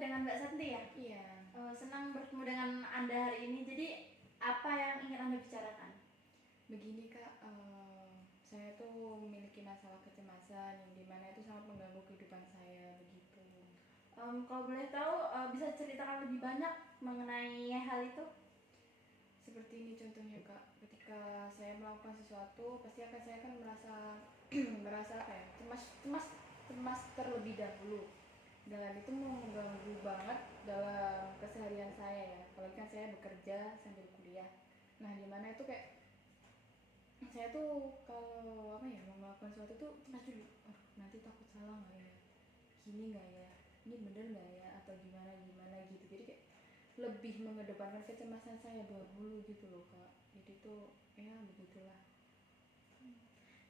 dengan Mbak Santi ya? Iya. Senang bertemu dengan Anda hari ini. Jadi apa yang ingin Anda bicarakan? Begini Kak, saya tuh memiliki masalah kecemasan yang dimana itu sangat mengganggu kehidupan saya begitu. Kalau boleh tahu, bisa ceritakan lebih banyak mengenai hal itu? Seperti ini contohnya Kak, ketika saya melakukan sesuatu pasti saya akan merasa merasa apa ya, cemas terlebih dahulu. Dan itu mengganggu banget dalam keseharian saya ya, apalagi kan saya bekerja sambil kuliah. Nah dimana itu kayak saya tuh kalau apa ya mau melakukan sesuatu tuh cemas dulu. Oh, nanti takut salah nggak ya, gini nggak ya, ini bener nggak ya, atau gimana gimana gitu. Jadi kayak lebih mengedepankan kecemasan saya dahulu gitu loh Kak. Jadi tuh ya begitulah.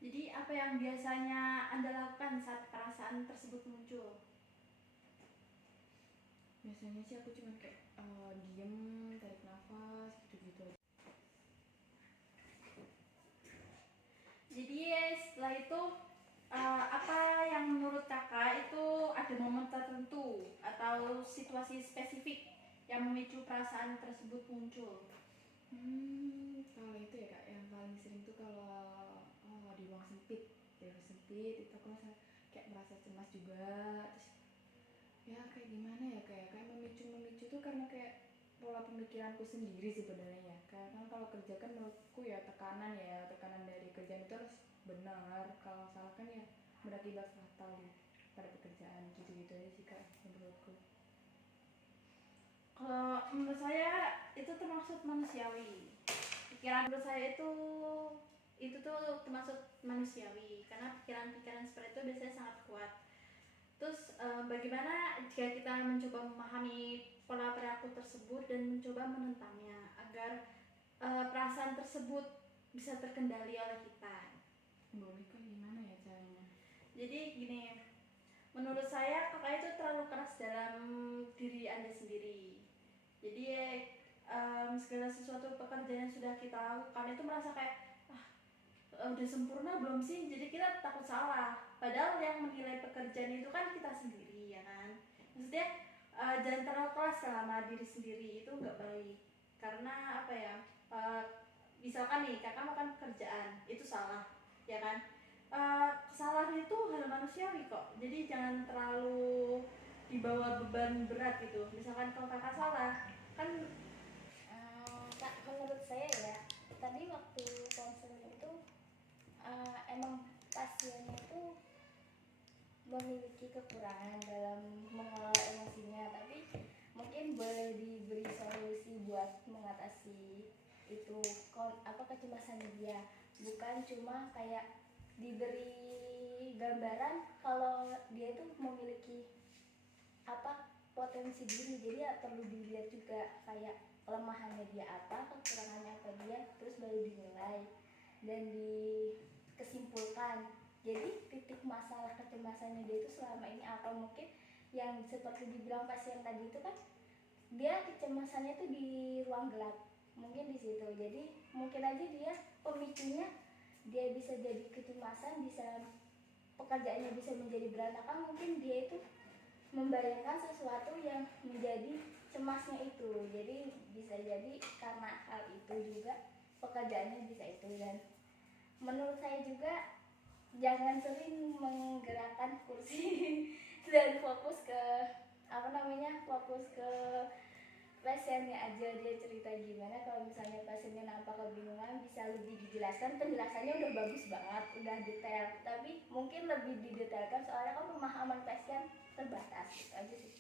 Jadi apa yang biasanya Anda lakukan saat perasaan tersebut muncul? Biasanya sih aku cuman kayak diem, tarik nafas gitu-gitu aja. Jadi setelah itu apa yang menurut kakak itu ada momen tertentu atau situasi spesifik yang memicu perasaan tersebut muncul? Kalau itu ya Kak, yang paling sering tuh kalau di ruang sempit, itu aku merasa cemas juga. Terus ya kayak gimana ya, kayak memicu tuh karena kayak pola pemikiranku sendiri sebenarnya ya. Karena kan kalau kerja kan menurutku ya tekanan dari kerjaan itu harus benar. Kalau salah kan ya berakibat fatal pada pekerjaan, gitu-gitu aja sih Kak menurutku. Kalau menurut saya itu termasuk manusiawi. Pikiran menurut saya itu tuh termasuk manusiawi karena pikiran-pikiran seperti itu biasanya sangat kuat. Terus bagaimana jika kita mencoba memahami pola perilaku tersebut dan mencoba menentangnya agar perasaan tersebut bisa terkendali oleh kita? Boleh Kak, gimana ya caranya? Jadi gini, menurut saya kakak itu terlalu keras dalam diri Anda sendiri. Jadi segala sesuatu pekerjaan yang sudah kita lakukan itu merasa kayak udah sempurna belum sih, jadi kita takut salah. Padahal yang menilai pekerjaan itu kan kita sendiri, ya kan. Maksudnya jangan terlalu keras sama diri sendiri, itu nggak baik. Karena apa ya, misalkan nih kakak makan pekerjaan itu salah, ya kan. Kesalahan itu hal manusiawi kok, jadi jangan terlalu dibawa beban berat gitu. Misalkan kalau kakak salah kan Kak, menurut saya ya, tadi waktu konseling itu emang pasiennya itu memiliki kekurangan dalam mengelola emosinya, tapi mungkin boleh diberi solusi buat mengatasi itu kecemasan dia, bukan cuma kayak diberi gambaran kalau dia itu memiliki potensi diri. Jadi ya perlu dilihat juga kayak kelemahannya dia apa, kekurangannya apa dia, terus baru dinilai dan dikesimpulkan. Jadi titik masalah kecemasannya dia itu selama ini apa. Mungkin yang seperti dibilang pasien tadi itu kan dia kecemasannya itu di ruang gelap, mungkin di situ. Jadi mungkin aja dia pemicunya, dia bisa jadi kecemasan, bisa pekerjaannya bisa menjadi berantakan. Mungkin dia itu membayangkan sesuatu yang menjadi cemasnya itu. Jadi bisa jadi karena hal itu juga pekerjaannya bisa itu. Dan menurut saya juga jangan sering menggerakkan kursi dan fokus ke fokus ke pasiennya aja, dia cerita gimana. Kalau misalnya pasiennya nampak kebingungan, bisa lebih dijelaskan, penjelasannya udah bagus banget, udah detail, tapi mungkin lebih didetailkan soalnya kan pemahaman pasien terbatas. Itu aja sih.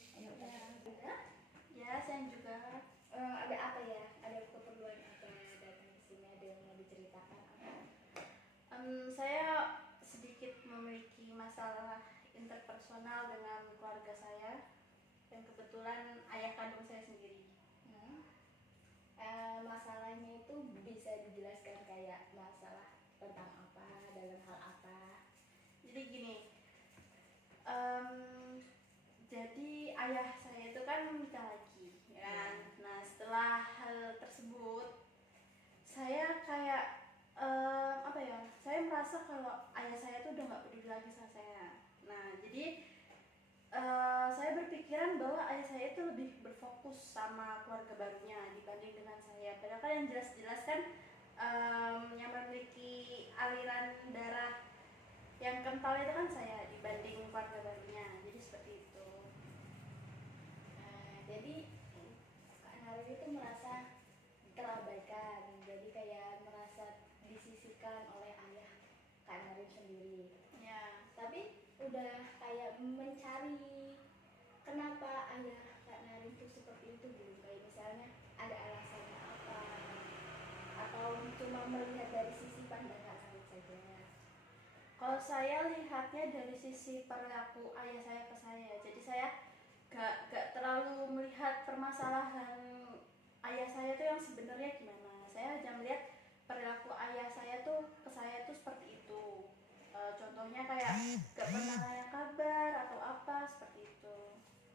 ya saya juga Ada apa ya, ada keperluan apa datang ke sini, ada yang mau diceritakan apa? Saya sedikit memiliki masalah interpersonal dengan keluarga saya dan kebetulan ayah kandung saya sendiri. Masalahnya itu bisa dijelaskan kayak masalah tentang apa, dalam hal apa? Jadi gini, jadi ayah saya itu kan menikah lagi, ya kan. Nah setelah hal tersebut, saya kayak saya merasa kalau ayah saya tuh udah nggak peduli lagi sama saya. Nah jadi saya berpikiran bahwa ayah saya itu lebih berfokus sama keluarga barunya dibanding dengan saya. Padahal kan yang jelas-jelas kan yang memiliki aliran darah yang kental itu kan saya dibanding keluarga barunya. Jadi seperti itu. Nah, jadi Kak Narin itu merasa terabaikan, jadi kayak merasa disisihkan oleh ayah Kak Narin sendiri. Ya, Tapi udah kayak mencari kenapa ayah Kak Narin tuh seperti itu belum, kayak misalnya ada alasannya apa, atau cuma melihat dari sisi pandang Kak Narin saja. kalau saya lihatnya dari sisi perilaku ayah saya ke saya. Jadi saya gak terlalu melihat permasalahan ayah saya tuh yang sebenarnya gimana. Saya hanya melihat perilaku ayah saya tuh ke saya tuh seperti itu. Contohnya kayak gak pernah nanya kabar atau apa seperti itu.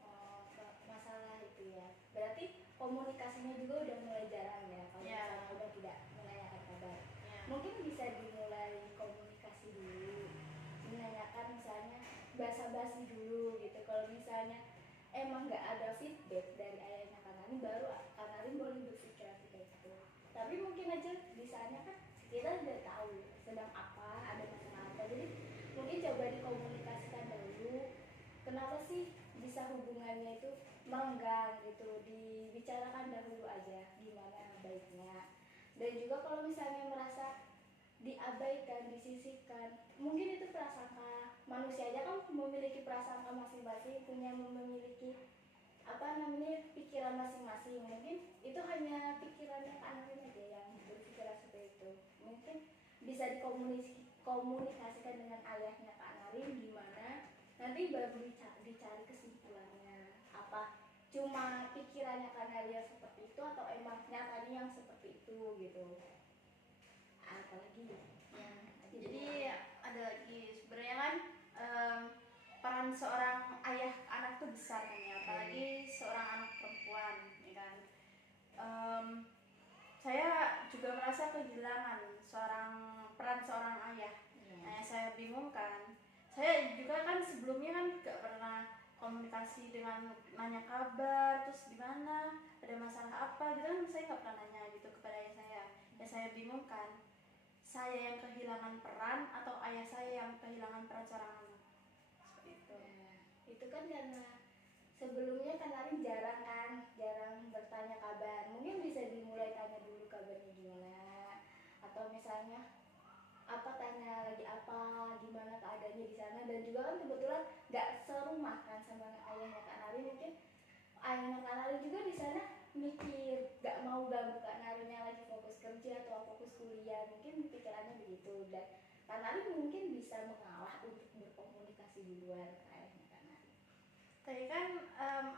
Oh, masalah itu ya, berarti komunikasinya juga udah mulai jarang ya kalau Ya. misalnya udah tidak menanyakan kabar. Ya. Mungkin bisa dimulai komunikasi dulu, menanyakan misalnya basa-basi dulu gitu. Kalau misalnya emang nggak ada feedback dari ayahnya Kak Narin, baru Kak Narin boleh berpikiran seperti itu. Tapi mungkin aja di sana kan kita udah tahu sedang apa, ada masalah apa, jadi mungkin coba dikomunikasikan dulu kenapa sih bisa hubungannya itu merenggang gitu, dibicarakan dahulu aja gimana baiknya. Dan juga kalau misalnya merasa diabaikan, disisihkan, mungkin itu prasangka manusia aja kan, memiliki prasangka masing-masing, punya memiliki apa namanya pikiran masing-masing. Mungkin itu hanya pikirannya Kak Narin aja yang berpikiran seperti itu. Mungkin bisa dikomunikasikan dengan ayahnya Kak Narin gimana, nanti baru dicari kesimpulannya apa, cuma pikirannya Kak Narin yang seperti itu atau emang nyatanya yang seperti itu gitu. Apalagi yang Jadi ada lagi sebenarnya kan peran seorang ayah ke anak tuh besar kan ya, apalagi seorang anak perempuan, ya kan. Em, saya juga merasa kehilangan peran seorang ayah. Nah, saya bingung kan. Saya juga kan sebelumnya kan gak pernah komunikasi dengan nanya kabar, terus gimana, ada masalah apa gitu kan, saya nggak pernah nanya gitu kepada ayah saya. Ya saya bingung kan, saya yang kehilangan peran atau ayah saya yang kehilangan peran seorang anak, seperti itu. Nah, itu kan karena sebelumnya Kak Narin jarang bertanya kabar. Mungkin bisa dimulai tanya dulu kabarnya gimana, atau misalnya apa, tanya lagi apa, gimana keadaannya di sana. Dan juga kan kebetulan nggak serumah kan sama ayahnya Kak Narin, mungkin ayahnya Kak Narin juga di sana mikir nggak mau ganggu Kak Narin yang lagi fokus kerja atau fokus kuliah, mungkin pikirannya begitu. Dan Kak Narin mungkin bisa mengalah untuk berkomunikasi duluan ke ayahnya Kak Narin. Tapi kan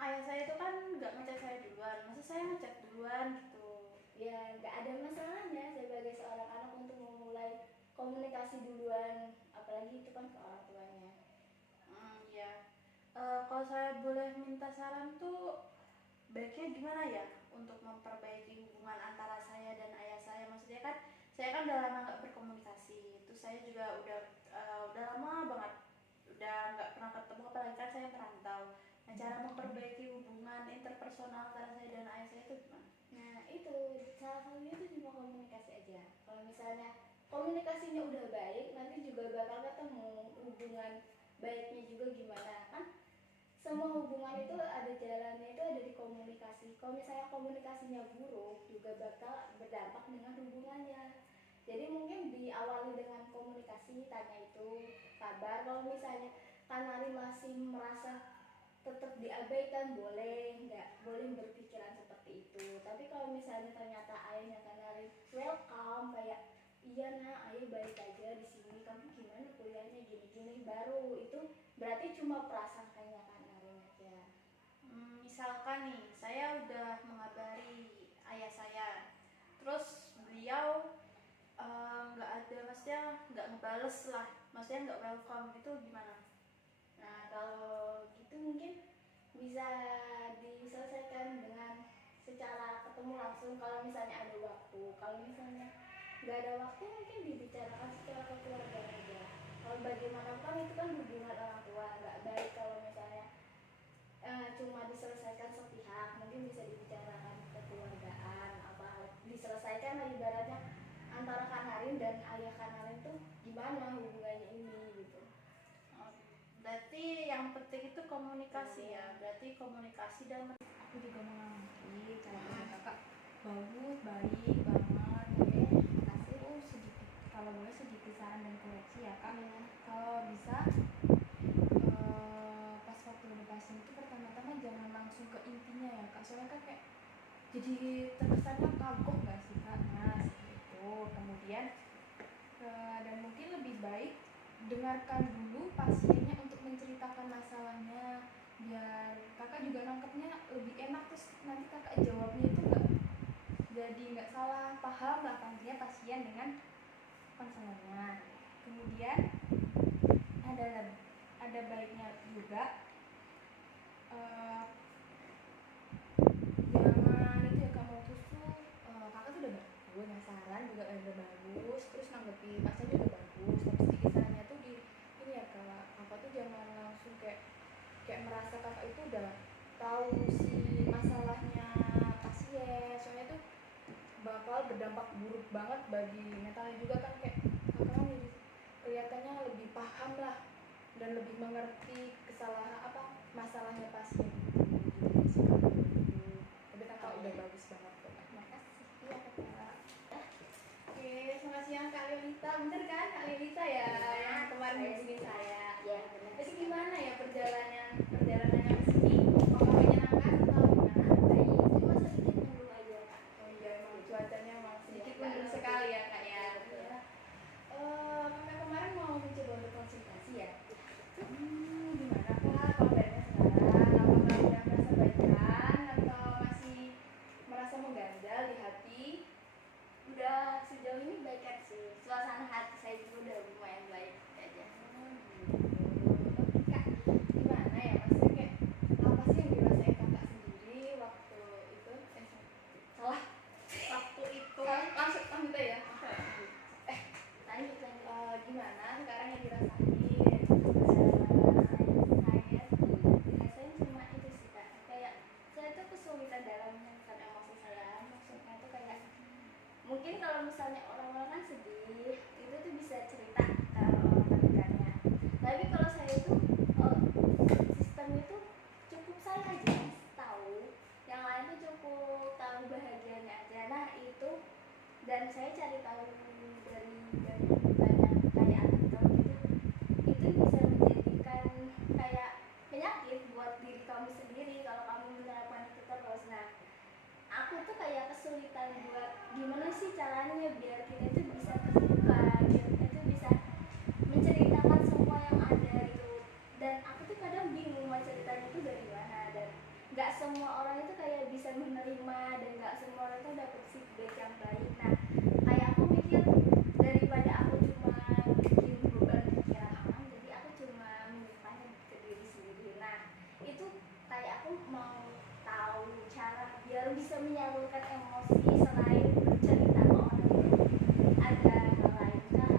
ayah saya itu kan nggak ngechat saya duluan, masa saya ngechat duluan gitu. Ya nggak ada masalahnya sebagai seorang anak untuk memulai komunikasi duluan, apalagi itu kan ke orang tuanya. Ya. Kalau saya boleh minta saran tuh baiknya gimana ya untuk memperbaiki hubungan antara saya dan ayah saya. Maksudnya kan saya kan udah lama nggak berkomunikasi, terus saya juga udah lama banget udah nggak pernah ketemu, apalagi kan saya merantau. Nah, cara memperbaiki hubungan interpersonal antara saya dan ayah saya itu gimana? Nah itu salah satunya itu cuma komunikasi aja. Kalau misalnya komunikasinya udah baik, nanti juga bakal ketemu hubungan baiknya juga gimana kan. Semua hubungan itu ada jalannya, itu ada di komunikasi. Kalau misalnya komunikasinya buruk, juga bakal berdampak dengan hubungannya. Jadi mungkin diawali dengan komunikasi, tanya itu kabar. Kalau misalnya Kak Nari masih merasa tetap diabaikan, boleh nggak boleh berpikiran seperti itu. Tapi kalau misalnya ternyata ayahnya Kak Nari welcome, kayak iya nak, ayah baik aja di sini, kamu gimana kuliahnya gini-gini, baru itu berarti cuma prasangkanya Kak Nari aja. Misalkan nih saya udah mengabari ayah saya, terus beliau nggak ada, maksudnya nggak ngebales lah, maksudnya nggak welcome, itu gimana? Nah kalau gitu mungkin bisa diselesaikan dengan secara ketemu langsung kalau misalnya ada waktu. Kalau misalnya nggak ada waktu, mungkin dibicarakan secara kekeluargaan aja. Kalau bagaimanapun itu kan hubungan orang tua, nggak baik kalau misalnya kasihan lah ibaratnya antara Kak Narin dan ayah Kak Narin tuh gimana hubungannya ini gitu. Berarti yang penting itu komunikasi ya. Berarti komunikasi dan Aku juga mengamati cara kerja kakak bagus, baik banget. Oke, makasih. Sedikit, kalau boleh sedikit saran dan koreksi ya kak. Iya. Kalau bisa pas waktu lepasin itu pertama-tama jangan langsung ke intinya ya kak, soalnya kan kayak jadi terkesannya kagok gak sih kak. Nah seperti itu. Kemudian dan mungkin lebih baik dengarkan dulu pasiennya untuk menceritakan masalahnya, biar kakak juga nangkepnya lebih enak, terus nanti kakak jawabnya itu nggak salah paham lah nantinya pasien dengan masalahnya. Kemudian ada baiknya juga jangan itu ya kak, mau tusuk kakak tuh udah bagus, nah saran juga udah bagus, terus nanggepi pasien juga bagus, tapi sedikit sarannya tuh di ini ya kak, kakak tuh jangan langsung kayak merasa kakak itu udah tahu si masalahnya pasien, soalnya tuh bakal berdampak buruk banget bagi mentalnya juga kan, kayak kakak kan jadi kelihatannya lebih paham lah dan lebih mengerti kesalahan masalahnya pasien gitu sih kak. Tapi kakak udah bagus banget kok kak. Makasih ya Kak. Oke, terima kasih yang Kak Lelita, bener kan Kak Lelita ya, yang kemarin hubungin saya. Ya benar. Jadi gimana ya perjalanannya ke sini? Apakah menyenangkan atau gimana? Baik, cuma sedikit mendung aja Kak. Oh iya, emang cuacanya emang sedikit Iya, mendung Kak. sekali ya kak ya. Iya. Kakak kemarin mau mencoba untuk konsultasi ya? Gimana kak kabarnya sekarang? Apakah udah merasa baikan atau masih merasa mengganjal di hati? Udah sejauh ini baik kan sih. Suasana hati saya juga udah lumayan baik aja. Kak, gimana ya maksudnya kayak apa sih yang dirasain kakak sendiri waktu itu? Salah. waktu itu Langsung aja ya. Lanjut. Gimana sekarang yang dirasain? Saya cuma itu sih Kak. Kayak saya tuh kesulitan dalam menyatakan emosi saya. Maksudnya tuh kayak mungkin kalau misalnya orang-orang kan sedih itu tuh bisa cerita ke orang terdekatnya. Tapi kalau saya itu sistem itu cukup saya aja yang tahu, yang lain tuh cukup tahu bahagianya aja. Nah itu, dan saya cari tahu dari banyak kayak artikel gitu, itu bisa menjadikan kayak penyakit buat diri kamu sendiri kalau kamu menerapkan itu terus. Nah aku tuh kayak kesulitan buat gimana sih caranya biar kita itu bisa terbuka, biar kita itu bisa menceritakan semua yang ada gitu. Dan aku tuh kadang bingung mau ceritanya itu dari mana, dan nggak semua orang itu kayak bisa menerima, dan nggak semua orang itu dapet feedback yang baik. Nah kayak aku mikir daripada aku cuma bikin beban pikiran orang, jadi aku cuma menyimpan ke diri sendiri. Nah itu kayak aku mau tahu cara biar bisa menyalurkan emosi selain bercerita ke orang itu. Ada hal lain kah,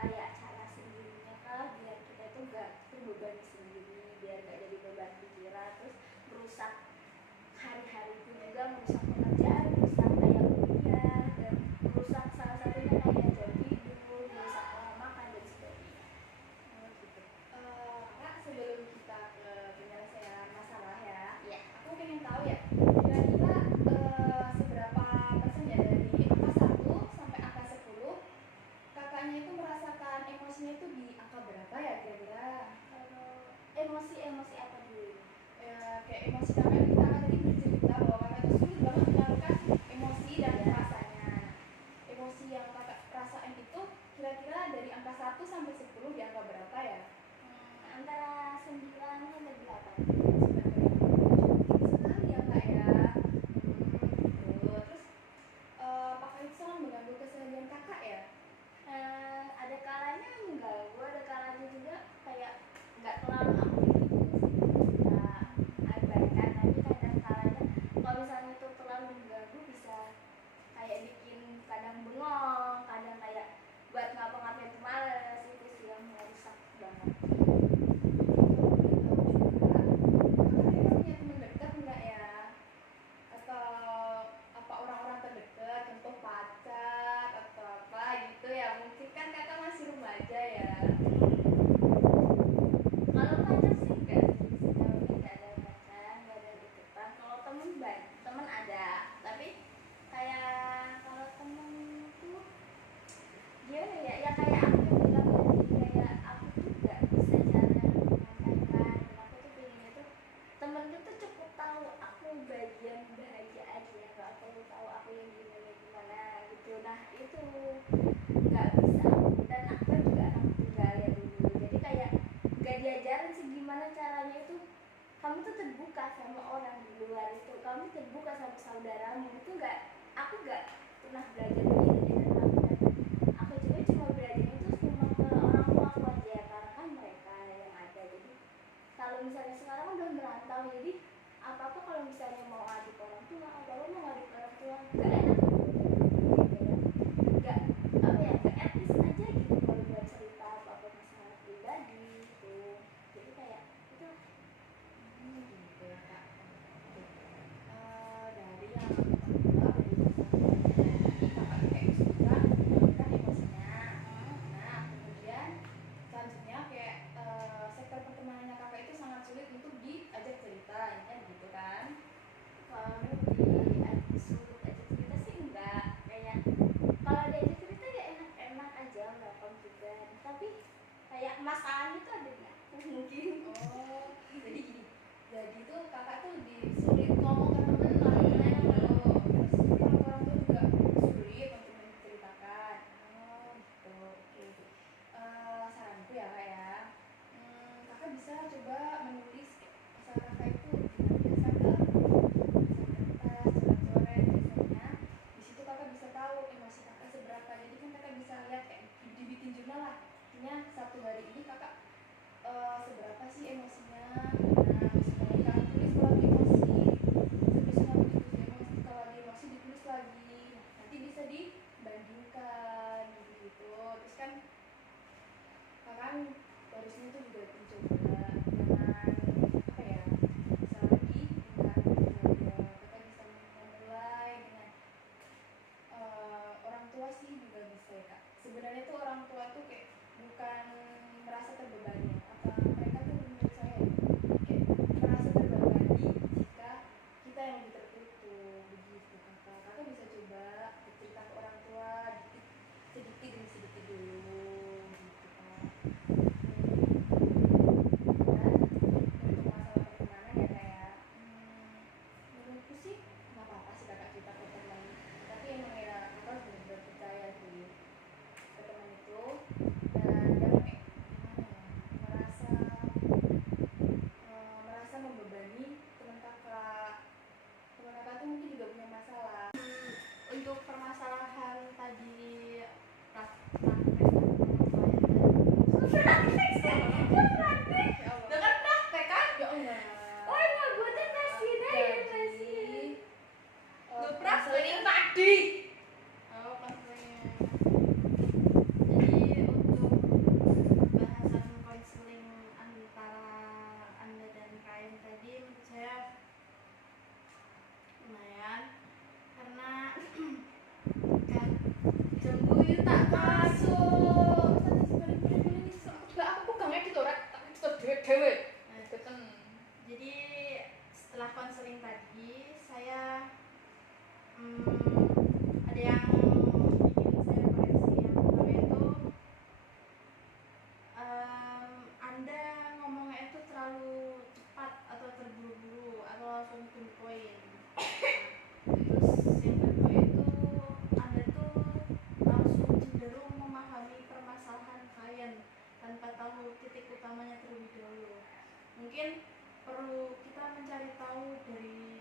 ada kayak cara sendirinya kah biar kita itu gak terbebani sendiri, biar gak jadi beban pikiran terus merusak hari-hari itu juga, merusak pekerjaan, merusak kayak kuliah, dan merusak salah satunya kayak jam tidur, merusak pola makan dan sebagainya. Gitu. Kak, sebelum kita ke penyelesaian masalah ya, Ya. aku pengen tahu ya, kira-kira seberapa persen ya dari angka 1 sampai angka 10 kakaknya itu merasakan emosinya itu di angka berapa ya kira-kira? Emosi apa dulu? Kayak emosi kakak tadi bercerita bahwa kakak itu sulit banget menyalurkan emosi dan Ya. rasanya. Emosi yang kakak rasain itu kira-kira dari angka 1 sampai 10 di angka berapa ya? Antara 9 sampai 8. Sekali ya kak ya. Gitu. Terus apakah itu sangat mengganggu keseharian kakak ya? Ada kalanya mengganggu, ada kalanya juga kayak nggak terlalu aktif gitu sih. Nah, abaikan, tapi kadang kalanya kalau misalnya itu terlalu mengganggu bisa kayak bikin kadang bengong, kadang kayak buat ngapa-ngapain tuh males, itu sih yang merusak banget. Kakak punya kamu tuh terbuka sama orang di luar itu, kamu terbuka sama saudaramu itu. Nggak, aku nggak pernah belajar begitu dengan kamu kan. Aku juga cuma belajar itu cuma ke orang tua aku aja karena kan mereka yang ada. Jadi kalau misalnya sekarang udah merantau, jadi apa apa kalau misalnya mau adu ke orang tua, apa apa mau adu ke orang tua nggak enak gitu, nggak apa ya, nggak etis aja gitu kalau buat cerita apa apa masalah pribadi gitu. Jadi kayak itu. Gitu ya kak. Oke. Dari yang kedua dari kakak kayak suka menyalurkan emosinya. Nah kemudian selanjutnya kayak sektor pertemanannya kakak itu sangat sulit untuk diajak cerita, intinya gitu kan? Kalau diajak sulit aja cerita sih enggak, kayak kalau diajak cerita ya enak-enak aja, welcome juga, tapi kayak masalahnya tuh ada di aku mungkin. Oh, jadi gini. Jadi tuh kakak tuh lebih sulit ngomong ke temen lah intinya gitu. Terus orang tuh juga sulit untuk menceritakan. Oh, gitu. Oke. Saranku ya kak ya. Kakak bisa coba menulis masalah kakak itu dengan biasa ke kertas, coret-coret biasanya. Di situ kakak bisa tahu emosi kakak seberapa. Jadi kan kakak bisa lihat kayak dibikin jurnal lah. Artinya satu hari ini kakak seberapa sih emosinya. Nah sebenarnya kakak tulis kalau lagi emosi, terus kalau ditulis emosi, kalau lagi emosi ditulis lagi. Nah, nanti bisa dibandingkan gitu. Terus kan kakak kan harusnya tuh juga mencoba dengan apa ya, misalnya di lingkaran keluarga kakak bisa memulai dengan orang tua sih juga bisa ya kak. Sebenarnya tuh orang tua tuh kayak bukan merasa terbebani, apa mereka tuh menurut saya ya, kayak merasa terbebani jika kita yang lebih tertutup begitu kakak. Kakak bisa coba bercerita ke orang tua sedikit demi sedikit dulu gitu kak. Dan untuk masalah pertemanan ya kayak menurutku sih nggak apa-apa sih kakak cerita ke teman, tapi emang ya kakak harus benar-benar percaya sih ke teman itu. Dan jangan kayak gimana ya, merasa membebani teman kakak. Teman kakak tuh mungkin juga punya masalah. Untuk permasalahan tadi Ya Allah. dengan praktek kan Ya Allah. Oh iya, gue tuh kasihin aja kasihin. Lu praktek konseling tadi. Oh, konseling. Jadi untuk bahasan konseling antara Anda dan KM tadi menurut saya lumayan karena kan jambu itu tak masuk. Lah aku gak ngerti tuh rek, tapi itu dewe-dewe. Nah, Keten. jadi setelah konseling tadi saya ada yang bikin saya koreksi. Yang pertama itu Anda ngomongnya itu terlalu cepat atau terburu-buru atau langsung to the point. Terus yang kedua itu Anda tuh langsung cenderung memahami permasalahan klien tanpa tahu titik utamanya terlebih dahulu. Mungkin perlu kita mencari tahu dari